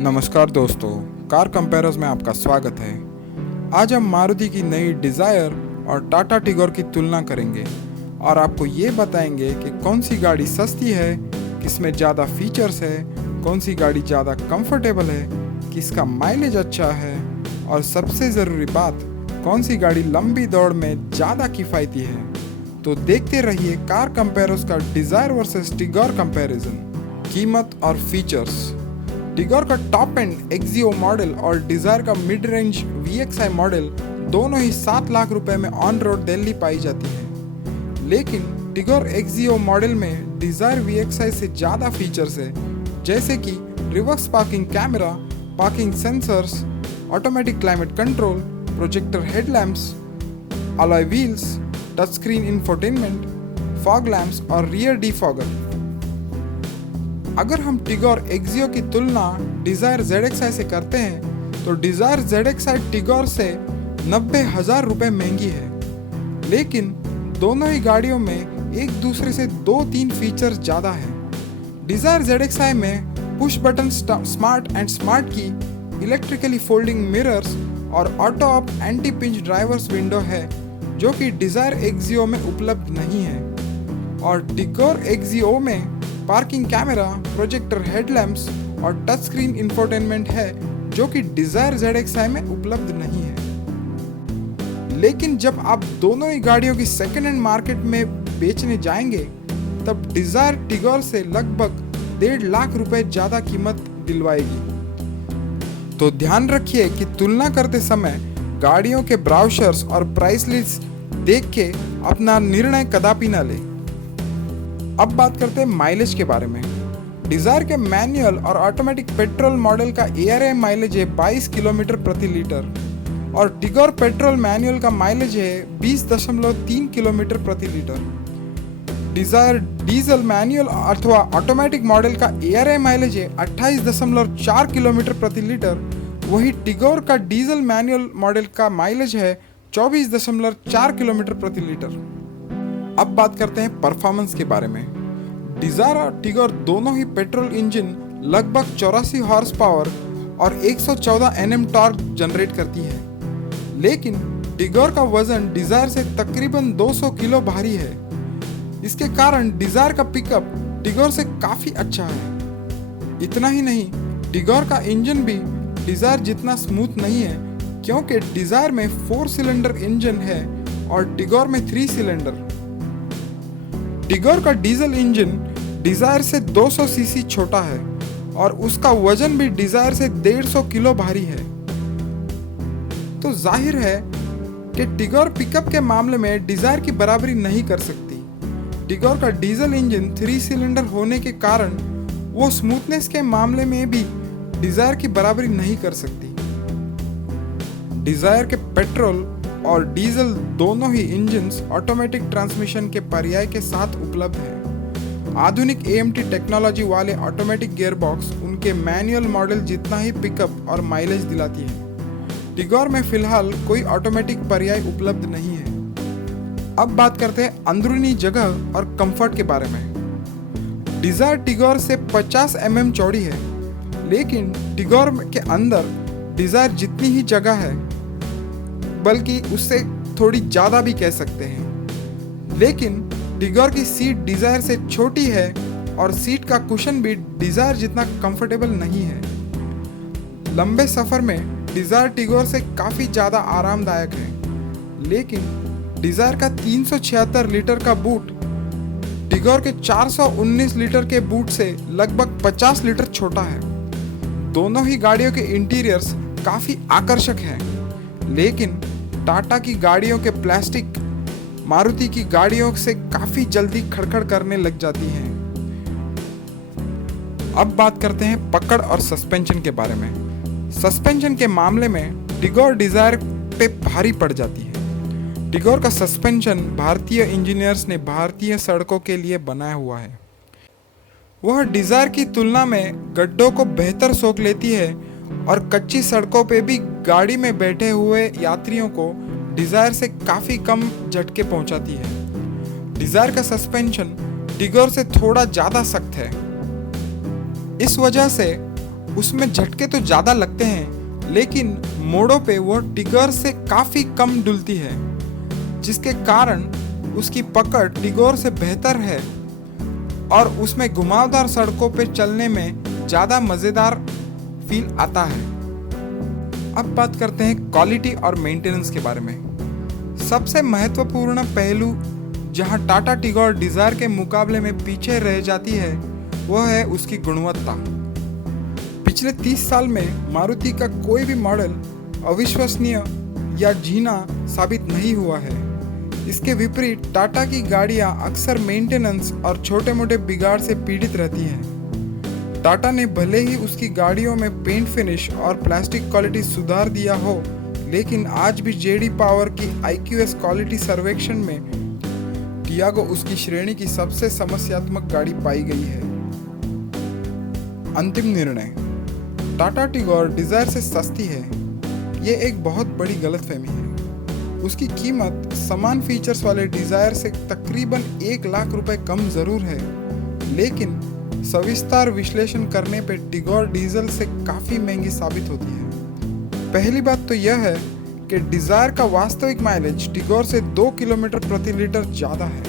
नमस्कार दोस्तों, car compares में आपका स्वागत है। आज हम मारुति की नई डिज़ायर और टाटा टिगोर की तुलना करेंगे और आपको ये बताएंगे कि कौन सी गाड़ी सस्ती है, किसमें ज़्यादा फीचर्स है, कौन सी गाड़ी ज़्यादा कंफर्टेबल है, किसका माइलेज अच्छा है और सबसे ज़रूरी बात, कौन सी गाड़ी लंबी दौड़ में ज़्यादा किफ़ायती है। तो देखते रहिए कार कंपेयर्स का डिज़ायर वर्सेस टिगोर कंपैरिजन। कीमत और फीचर्स। टिगोर का टॉप एंड एक्सियो मॉडल और डिज़ायर का मिड रेंज VXI मॉडल दोनों ही 7 लाख रुपए में ऑन रोड दिल्ली पाई जाती है, लेकिन टिगोर एक्सियो मॉडल में डिज़ायर VXI से ज़्यादा फीचर्स है, जैसे कि reverse parking camera, parking sensors, automatic climate control, projector headlamps, alloy wheels, touch screen infotainment, fog lamps और रियर डिफॉगर। अगर हम टिगोर एक्सियो की तुलना डिज़ायर ZXi से करते हैं तो डिज़ायर ZXi टिगोर से 90,000 रुपये महंगी है, लेकिन दोनों ही गाड़ियों में एक दूसरे से 2-3 फीचर्स ज़्यादा है। डिज़ायर ZXi में push button smart and smart की, इलेक्ट्रिकली फोल्डिंग मिरर्स और auto up anti pinch drivers window है, जो कि डिज़ायर एक्सियो में उपलब्ध नहीं है। और टिगोर एक्सियो में पार्किंग कैमरा, प्रोजेक्टर हेडलैम्प्स और टच स्क्रीन इंफोटेनमेंट है, जो कि डिज़ायर ZXi में उपलब्ध नहीं है। लेकिन जब आप दोनों ही गाड़ियों की सेकेंड हैंड मार्केट में बेचने जाएंगे, तब डिज़ायर टिगोर से लगभग 1.5 लाख रुपए ज़्यादा कीमत दिलवाएगी। तो ध्यान रखिए कि तुलना करते समय गाड़ियों के ब्राउचर्स और प्राइस लिस्ट देख के अपना निर्णय कदापि न लें। अब बात करते हैं माइलेज के बारे में। डिज़ायर के मैनुअल और ऑटोमेटिक पेट्रोल मॉडल का ARAI माइलेज है 22 किलोमीटर प्रति लीटर और टिगोर पेट्रोल मैनुअल का माइलेज है 20.3 किलोमीटर प्रति लीटर। डिज़ायर डीजल मैनुअल अथवा ऑटोमेटिक मॉडल का ARAI माइलेज है 28.4 किलोमीटर प्रति लीटर, वही टिगोर का डीजल मैनुअल मॉडल का माइलेज है 24.4 किलोमीटर प्रति लीटर। अब बात करते हैं परफॉर्मेंस के बारे में। डिज़ायर और टिगोर दोनों ही पेट्रोल इंजन लगभग 84 हॉर्स पावर और 114 Nm टॉर्क जनरेट करती है, लेकिन टिगोर का वजन डिज़ायर से तकरीबन 200 किलो भारी है। इसके कारण डिज़ायर का पिकअप टिगोर से काफ़ी अच्छा है। इतना ही नहीं, टिगोर का इंजन भी डिज़ायर जितना स्मूथ नहीं है, क्योंकि डिज़ायर में 4 सिलेंडर इंजन है और टिगोर में 3 सिलेंडर। टिगोर का डीजल इंजन डिज़ायर से 200 सीसी छोटा है और उसका वजन भी डिज़ायर से 150 किलो भारी है। तो जाहिर है कि टिगोर पिकअप के मामले में डिज़ायर की बराबरी नहीं कर सकती। टिगोर का डीजल इंजन 3 सिलेंडर होने के कारण वो स्मूथनेस के मामले में भी डिज़ायर की बराबरी नहीं कर सकती। डिज़ायर के पेट्रोल और डीजल दोनों ही इंजन्स ऑटोमेटिक ट्रांसमिशन के पर्याय के साथ उपलब्ध है। आधुनिक AMT टेक्नोलॉजी वाले ऑटोमेटिक गियरबॉक्स उनके मैनुअल मॉडल जितना ही पिकअप और माइलेज दिलाती है। टिगोर में फिलहाल कोई ऑटोमेटिक पर्याय उपलब्ध नहीं है। अब बात करते हैं अंदरूनी जगह और कंफर्ट के बारे में। डिज़ायर टिगोर से 50 mm चौड़ी है, लेकिन टिगोर के अंदर डिज़ायर जितनी ही जगह है, बल्कि उससे थोड़ी ज़्यादा भी कह सकते हैं। लेकिन टिगोर की सीट डिज़ायर से छोटी है और सीट का कुशन भी डिज़ायर जितना कंफर्टेबल नहीं है। लंबे सफ़र में डिज़ायर टिगोर से काफ़ी ज़्यादा आरामदायक है, लेकिन डिज़ायर का 376 लीटर का बूट टिगोर के 419 लीटर के बूट से लगभग 50 लीटर छोटा है। दोनों ही गाड़ियों के इंटीरियर्स काफ़ी आकर्षक हैं, लेकिन टाटा की गाड़ियों के प्लास्टिक मारुति की गाड़ियों से काफ़ी जल्दी खड़खड़ करने लग जाती हैं। अब बात करते हैं पकड़ और सस्पेंशन के बारे में। सस्पेंशन के मामले में टिगोर डिज़ायर पे भारी पड़ जाती है। टिगोर का सस्पेंशन भारतीय इंजीनियर्स ने भारतीय सड़कों के लिए बनाया हुआ है। वह डिज़ायर की तुलना में गड्ढों को बेहतर सोख लेती है और कच्ची सड़कों पे भी गाड़ी में बैठे हुए यात्रियों को डिज़ायर से काफ़ी कम झटके पहुंचाती है। डिज़ायर का सस्पेंशन टिगोर से थोड़ा ज़्यादा सख्त है। इस वजह से उसमें झटके तो ज़्यादा लगते हैं, लेकिन मोड़ों पे वो टिगोर से काफ़ी कम डुलती है, जिसके कारण उसकी पकड़ टिगोर से बेहतर है और उसमें घुमावदार सड़कों पे चलने में ज़्यादा मज़ेदार फील आता है। अब बात करते हैं क्वालिटी और मेंटेनेंस के बारे में। सबसे महत्वपूर्ण पहलू जहां टाटा टिगोर डिज़ायर के मुकाबले में पीछे रह जाती है, वह है उसकी गुणवत्ता। पिछले 30 साल में मारुति का कोई भी मॉडल अविश्वसनीय या झीना साबित नहीं हुआ है। इसके विपरीत टाटा की गाड़ियां अक्सर मेंटेनेंस और छोटे मोटे बिगाड़ से पीड़ित रहती हैं। टाटा ने भले ही उसकी गाड़ियों में पेंट फिनिश और प्लास्टिक क्वालिटी सुधार दिया हो, लेकिन आज भी जेडी पावर की IQS क्वालिटी सर्वेक्षण में टियागो उसकी श्रेणी की सबसे समस्यात्मक गाड़ी पाई गई है। अंतिम निर्णय, टाटा टिगोर डिज़ायर से सस्ती है, ये एक बहुत बड़ी गलतफहमी है। उसकी कीमत समान फीचर्स वाले डिज़ायर से तकरीबन 1 लाख रुपए कम ज़रूर है, लेकिन सविस्तार विश्लेषण करने पे टिगोर डीजल से काफ़ी महंगी साबित होती है। पहली बात तो यह है कि डिज़ायर का वास्तविक माइलेज टिगोर से 2 किलोमीटर प्रति लीटर ज़्यादा है।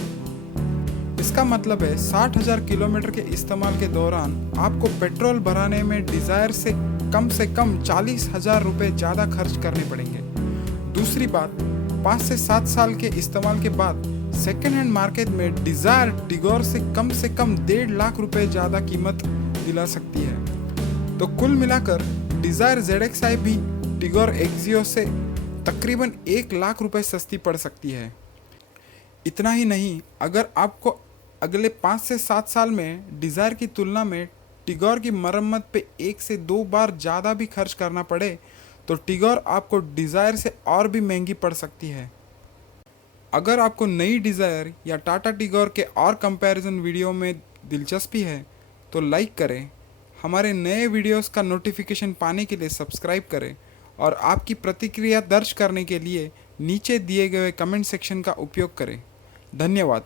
इसका मतलब है 60,000 किलोमीटर के इस्तेमाल के दौरान आपको पेट्रोल भराने में डिज़ायर से कम 40,000 रुपये ज़्यादा खर्च करने पड़ेंगे। दूसरी बात, 5 से 7 साल के इस्तेमाल के बाद सेकेंड हैंड मार्केट में डिज़ायर टिगोर से कम 1.5 लाख रुपये ज़्यादा कीमत दिला सकती है। तो कुल मिलाकर डिज़ायर ZXi भी टिगोर एक्सियो से तकरीबन 1 लाख रुपए सस्ती पड़ सकती है। इतना ही नहीं, अगर आपको अगले 5 से 7 साल में डिज़ायर की तुलना में टिगोर की मरम्मत पे 1 से 2 बार ज़्यादा भी खर्च करना पड़े, तो टिगोर आपको डिज़ायर से और भी महंगी पड़ सकती है। अगर आपको नई डिज़ायर या टाटा टिगोर के और कंपैरिजन वीडियो में दिलचस्पी है, तो लाइक करें, हमारे नए वीडियोस का नोटिफिकेशन पाने के लिए सब्सक्राइब करें और आपकी प्रतिक्रिया दर्ज करने के लिए नीचे दिए गए कमेंट सेक्शन का उपयोग करें। धन्यवाद।